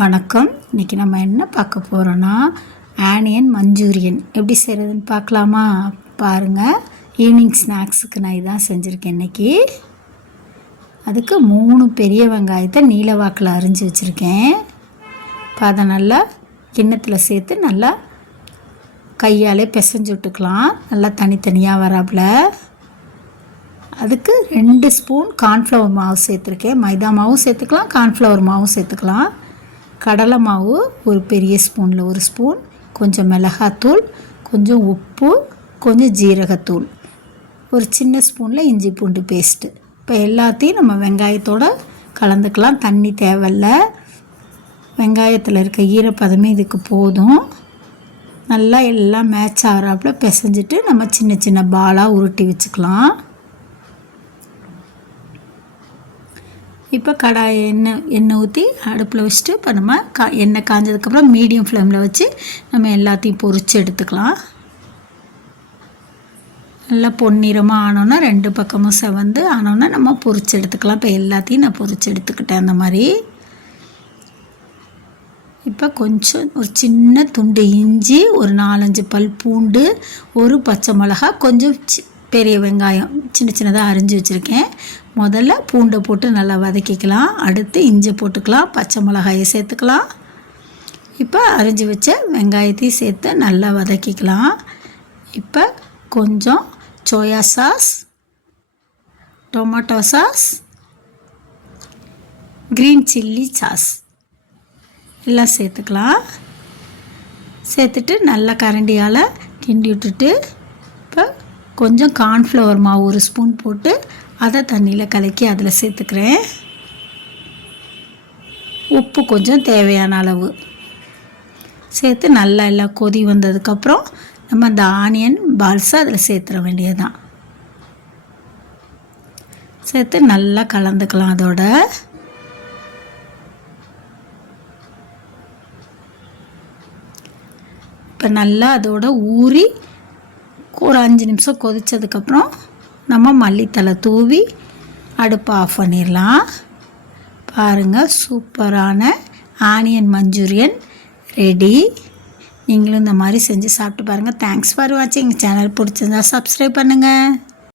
வணக்கம். இன்றைக்கி நம்ம என்ன பார்க்க போகிறோன்னா ஆனியன் மஞ்சூரியன் எப்படி செய்கிறதுன்னு பார்க்கலாமா? பாருங்கள், ஈவினிங் ஸ்நாக்ஸுக்கு நான் இதான் செஞ்சுருக்கேன் இன்றைக்கி. அதுக்கு 3 பெரிய வெங்காயத்தை நீல வாக்கில் அரிஞ்சு வச்சுருக்கேன். இப்போ அதை நல்லா கிண்ணத்தில் சேர்த்து நல்லா கையாலே பிசைஞ்சு விட்டுக்கலாம், நல்லா தனித்தனியாக வராப்புல. அதுக்கு 2 ஸ்பூன் கார்ன்ஃப்ளவர் மாவு சேர்த்துருக்கேன். மைதா மாவும் சேர்த்துக்கலாம், கார்ன்ஃப்ளவர் மாவும் சேர்த்துக்கலாம். கடலை மாவு ஒரு பெரிய ஸ்பூனில் 1 ஸ்பூன், கொஞ்சம் மிளகாத்தூள், கொஞ்சம் உப்பு, கொஞ்சம் ஜீரகத்தூள், ஒரு சின்ன ஸ்பூனில் இஞ்சி பூண்டு பேஸ்ட்டு. இப்போ எல்லாத்தையும் நம்ம வெங்காயத்தோடு கலந்துக்கலாம். தண்ணி தேவையில்லை, வெங்காயத்தில் இருக்க ஈரப்பதமே இதுக்கு போதும். நல்லா எல்லாம் மேட்ச் ஆகிறாப்புல பிசைஞ்சிட்டு நம்ம சின்ன சின்ன பாலாக உருட்டி வச்சுக்கலாம். இப்போ கடாய் எண்ணெய் ஊற்றி அடுப்பில் வச்சுட்டு இப்போ நம்ம எண்ணெய் காஞ்சதுக்கப்புறம் மீடியம் ஃப்ளேமில் வச்சு நம்ம எல்லாத்தையும் பொரித்து எடுத்துக்கலாம். நல்லா பொன்னிறமாக ஆனோன்னா 2 பக்கமும் செவந்து ஆனோன்னா நம்ம பொரித்து எடுத்துக்கலாம். இப்போ எல்லாத்தையும் நான் பொரித்து எடுத்துக்கிட்டேன் அந்த மாதிரி. இப்போ கொஞ்சம் ஒரு சின்ன துண்டு இஞ்சி, ஒரு 4-5 பல் பூண்டு, ஒரு பச்சை மிளகா, கொஞ்சம் பெரிய வெங்காயம் சின்ன சின்னதாக அரிஞ்சு வச்சுருக்கேன். முதல்ல பூண்டை போட்டு நல்லா வதக்கிக்கலாம், அடுத்து இஞ்சி போட்டுக்கலாம், பச்சை மிளகாயை சேர்த்துக்கலாம். இப்போ அரிஞ்சு வச்ச வெங்காயத்தையும் சேர்த்து நல்லா வதக்கிக்கலாம். இப்போ கொஞ்சம் soya sauce, tomato sauce, green chilli sauce எல்லாம் சேர்த்துக்கலாம். சேர்த்துட்டு நல்லா கரண்டியால் கிண்டி விட்டுட்டு இப்போ கொஞ்சம் கார்ன்ஃப்ளவர் மாவு 1 ஸ்பூன் போட்டு அதை தண்ணியில் கலக்கி அதில் சேர்த்துக்கிறேன். உப்பு கொஞ்சம் தேவையான அளவு சேர்த்து நல்லா எல்லாம் கொதி வந்ததுக்கப்புறம் நம்ம அந்த ஆனியன் பால்ஸை அதில் சேர்த்துற வேண்டியதுதான். சேர்த்து நல்லா கலந்துக்கலாம். அதோட இப்போ நல்லா அதோட ஊறி ஒரு 5 நிமிஷம் கொதித்ததுக்கப்புறம் நம்ம மல்லித்தலை தூவி அடுப்பை ஆஃப் பண்ணிடலாம். பாருங்கள், சூப்பரான ஆனியன் மஞ்சூரியன் ரெடி. நீங்களும் இந்த மாதிரி செஞ்சு சாப்பிட்டு பாருங்கள். தேங்க்ஸ் ஃபார் வாட்சிங். சேனல் பிடிச்சிருந்தா சப்ஸ்கிரைப் பண்ணுங்கள்.